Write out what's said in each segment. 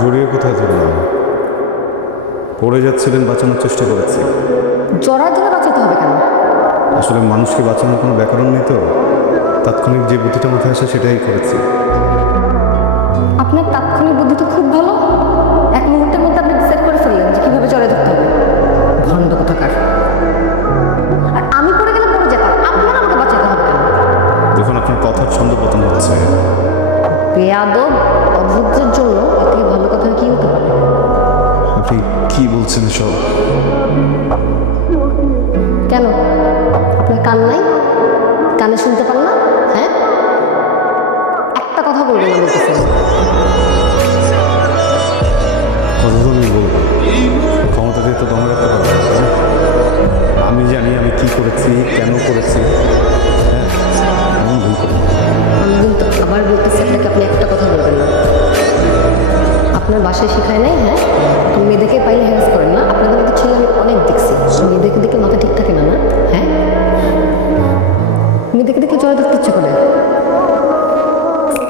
জড়িয়ে কোথায় ধরলাম পড়ে যাচ্ছিলেন বাঁচানোর চেষ্টা করেছি। জড়ার জন্য বাঁচাতে হবে কেন? আসলে মানুষকে বাঁচানোর কোনো ব্যাকরণ নেই তো। তাৎক্ষণিক যে বুদ্ধিটা মাথায় আসে সেটাই করেছি। আপনার তাৎক্ষণিক বুদ্ধি তো খুব ভালো। এক মুহূর্তের মধ্যে আপনি ডিসাইড করে ফেললেন যে কীভাবে জড়ে ধরতে হবে। ভণ্ড কোথাকার। আর আমি পড়ে গেলে পড়ে যেতাম। আপনার আমাকে বাঁচাতে হবে দেখুন আপনার কথার ছন্দ পতন হচ্ছে। বেয়াদব। কি বলছেন সব কেন? আপনার কান নাই? কানে শুনতে পান না? হ্যাঁ? একটা কথা বলবেন না বলতেছেন কথা তো আমি বলব। ক্ষমতা দিয়ে তো দমে রাখতে পারব? আমি জানি আমি কি করেছি কেন করেছি।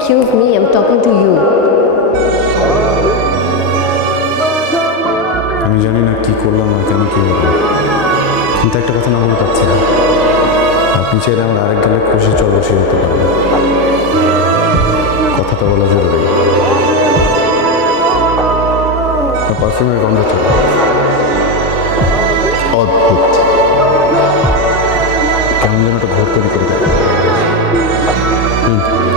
Me I am talking to you আমি জানি না কি করলাম আর কেন কি হলো। কিন্তু একটা কথা না বলে পারছি না। আপনি চাইলে আমার আরেক গেলে খুশি চল বসে হতে পারেন। কথাটা বলা জরুরি। পারফিউমের গন্ধটা। অদ্ভুত। কেমন যেন একটা ভোট তৈরি করে দেয়। হুম।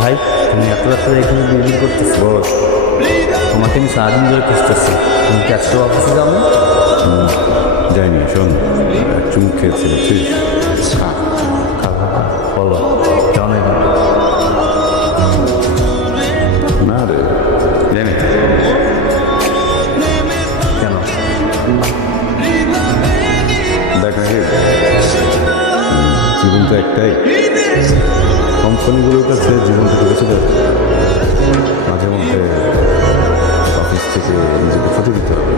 ভাই তুমি এত রাত্রে এখানে বিল্ডিং করতেছো বস। তোমাকে আমি সারাদিন ধরে খুঁজতেছি। তুমি কি আজকে অফিসে যাব যাইনি শোন। চুমুক খেয়েছিল ঠিক জীবন তো একটাই কোম্পানিগুলোর কাছে জীবনটা বেঁচে দেয় মাঝে মধ্যে অফিস থেকে নিজেকে ছুটি দিতে হবে।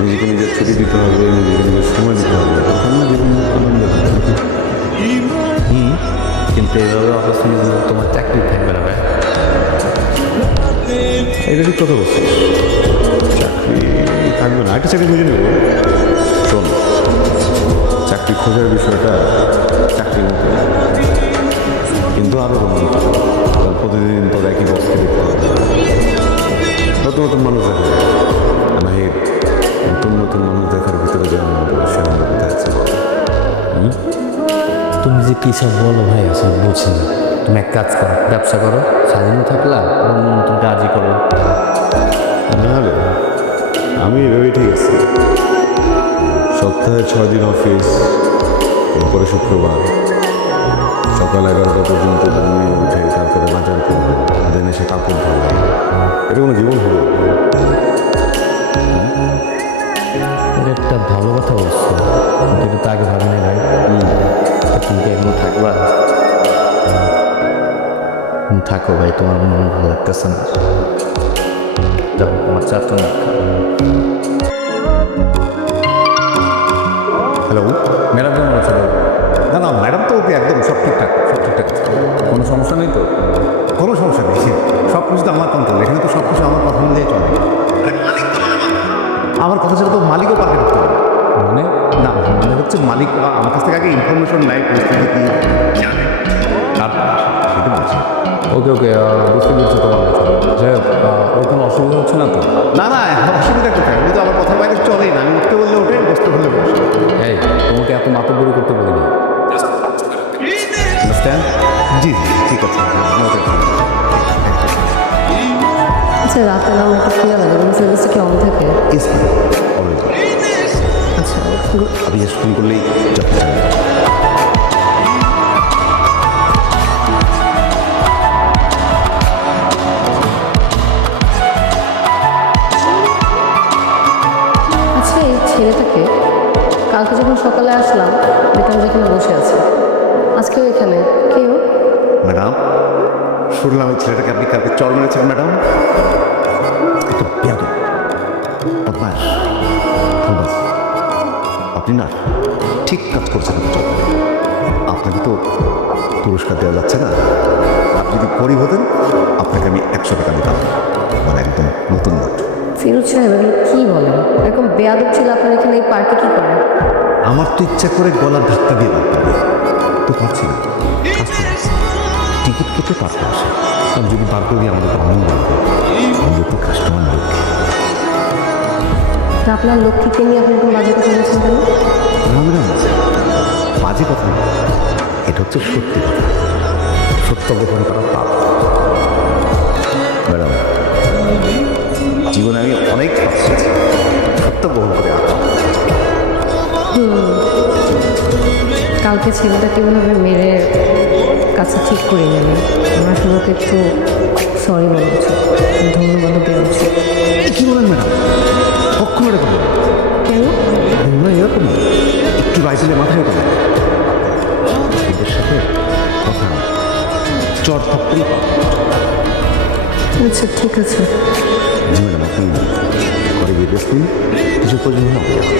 নিজেকে নিজের ছুটি দিতে হবে নিজেকে নিজের সময় দিতে হবে। তখন না জীবন আনন্দ হুম কিন্তু এইভাবে অফিস নিয়ে তোমার চাকরি থাকবে না ভাই এটা ঠিক কথা বলছিস। চাকরি থাকবে না একটা চাকরি খুঁজে নেব। চাকরি খোঁজার বিষয়টা চাকরির মতো কিন্তু আরও প্রতিদিন তোর একই বসকে দেখতে হবে। নতুন নতুন মানুষ দেখা। যায় নাহিদ নতুন নতুন মানুষ দেখার ভিতরে যে আনন্দ সে কোথায় আছে। তুমি যে কী সব বলো ভাই সব বুঝি না। তুমি এক কাজ করো ব্যবসা করো স্বাধীন থাকলা অন্য নতুন কাজই করো। না সপ্তাহে ছয় দিন অফিস এরপরে শুক্রবার। সকাল এগারোটা পর্যন্ত ঘুমিয়ে উঠে তারপরে বাজার করব দেন এসে কাপড় ধোয়া এটা কোনো জীবন হলো এটা একটা ভালো কথা বলছো। কিন্তু তো আগে ভাবি নাই ভাই। তুমি কি একদম থাকবা? থাকো ভাই তোমার মন ভালো লাগতেছে না। যাও তোমার চারটা না। হ্যালো ম্যাডাম কেমন আছে ভাই? না না ম্যাডাম তো ওকে একদম সব ঠিকঠাক সব ঠিকঠাক। কোনো সমস্যা নেই তো? কোনো সমস্যা নেই সব কিছু তো আমার কন্ট্রোল এখানে তো সব কিছু আমার কথা অনুযায়ী চলে। আমার কথা ছিল তো মালিকও পার্কে ঢুকতে হবে মানে? না মানে হচ্ছে মালিক আমার কাছ থেকে আগে ইনফরমেশন নেয় পরিস্থিতি কি সেটা বলছি। ওকে ওকে বুঝতে পেরেছি তোমার কথা। যাই হোক ওর কোনো অসুবিধা হচ্ছে না তো? না না আচ্ছা রাতে না আমার একটু ফ্রি লাগে সার্ভিসটা কি অন থাকে? ইয়েস আচ্ছা আপনি জাস্ট ফোন আচ্ছা এই ছেলেটাকে কালকে যখন সকালে আসলাম দেখলাম যেখানে বসে আছে। আজকেও এখানে। কেউ ম্যাডাম শুনলাম ছেলেটাকে আপনি কালকে চল মেরেছেন ম্যাডাম বদমাস ফলবাজ। আপনি না ঠিক কাজ করছেন আপনাকে তো পুরস্কার দেওয়া যাচ্ছে না। আপনি যদি গরিব হতেন আপনাকে আমি একশো টাকা দিতাম। মানে একদম নতুন নোট। ফিরোজ সাহেব এগুলো কী বলেন? এরকম বেয়াদব ছিল আপনার এখানে এই পার্কে কী করেন আমার তো ইচ্ছা করে গলার ধাক্কা দিয়ে করবে তো পারছি না। টিকিট কেটে পারতে আসে। যদি বার করে দিয়ে আমাদের তো লাগবে আমাদের তো কাস্টমার লোক। তা আপনার লক্ষ্মীকে নিয়ে আপনি এরকম বাজে কথা বলছেন কেন? বাজে কথা না। এটা হচ্ছে সত্যি কথা। সত্য গোপন করা পাপ। ম্যাডাম জীবনে আমি অনেক সত্য গ্রহণ করে কালকে ছেলেটা কীভাবে মেরে কাছে ঠিক করে নেবে? আমার শুধুকে একটু সরি বলা। আচ্ছা ঠিক আছে। জি ম্যাডাম আপনি ঘরে গিয়ে রেস্ট নিন কিছু প্রয়োজন হলে আমাকে।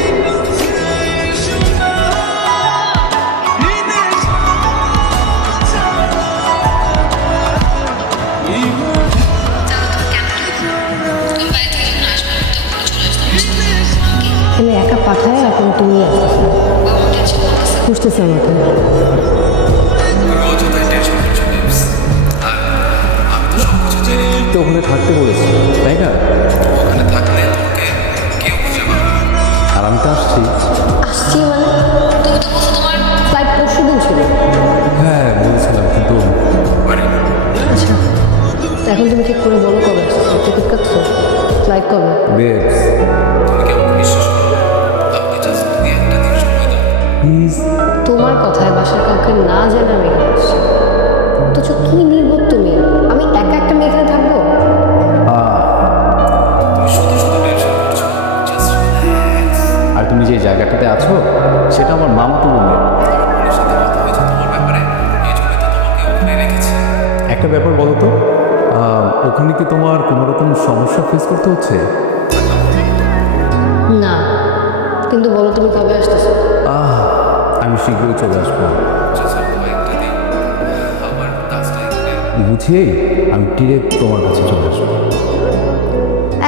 একা পাঠায় এখন তুমি আসতেছো আমাকে তো ওখানে থাকতে বলেছি তাই না? ওখানে থাকলে তোমাকে কেউ খুঁজে পাবে আর আমি তো আসছি। আসছি মানে? তুমি তো বলছো তোমার ফ্লাইট পরশু দিন ছিল। হ্যাঁ বলেছিলাম কিন্তু আচ্ছা এখন তুমি ঠিক করে বলো কবে টিকিট কাটছো ফ্লাইট কবে? তোমার কথায় বাসার কাউকে না জেনে আমি কি তোমার কোনো রকম সমস্যা ফেস করতে হচ্ছে? না কিন্তু বলো তুমি কবে আসতেছো? আহ আমি শীঘ্রই চলে আসব। বুঝিয়েই আমি ডিরেক্ট তোমার কাছে চলে আসব।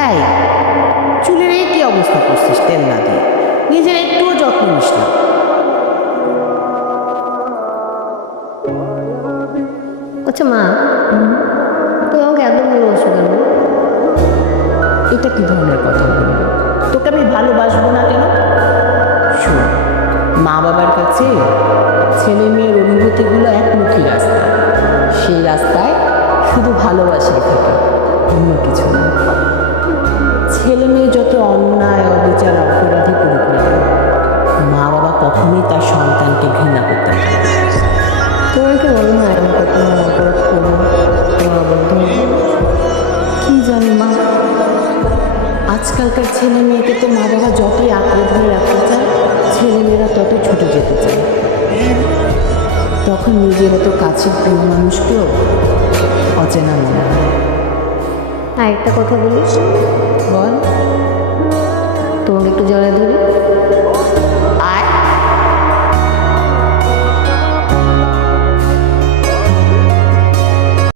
এই চুলের এই কি অবস্থা করছিস তেল না দিয়ে? নিজের একটুও যত্ন নিস না। আচ্ছা মা এটা কি ধরনের কথা? বলব তোকে আমি ভালোবাসবো না কেন? শোন, মা বাবার কাছে ছেলে মেয়ের অনুভূতিগুলো একমুখী রাস্তা। সেই রাস্তায় শুধু ভালোবাসাই থাকে, অন্য কিছু না। ছেলে মেয়ে যত অন্যায়, অবিচার অপরাধী করুক না মা বাবা কখনোই তার সন্তানকে ঘৃণা করতে পারে না। তোমার কি মনে হয় অপরাধ করব আজকালকার ছেলে মেয়েকে তো মা বাবা যতই আঁকড়ে ধরে রাখতে চায় ছেলেমেয়েরা তত ছুটে যেতে চায়। তখন নিজের তো কাছের প্রিয় মানুষকেও অচেনা মনে হয়। আর একটা কথা বলিস? বল। তোমাকে একটু জড়ে ধরি।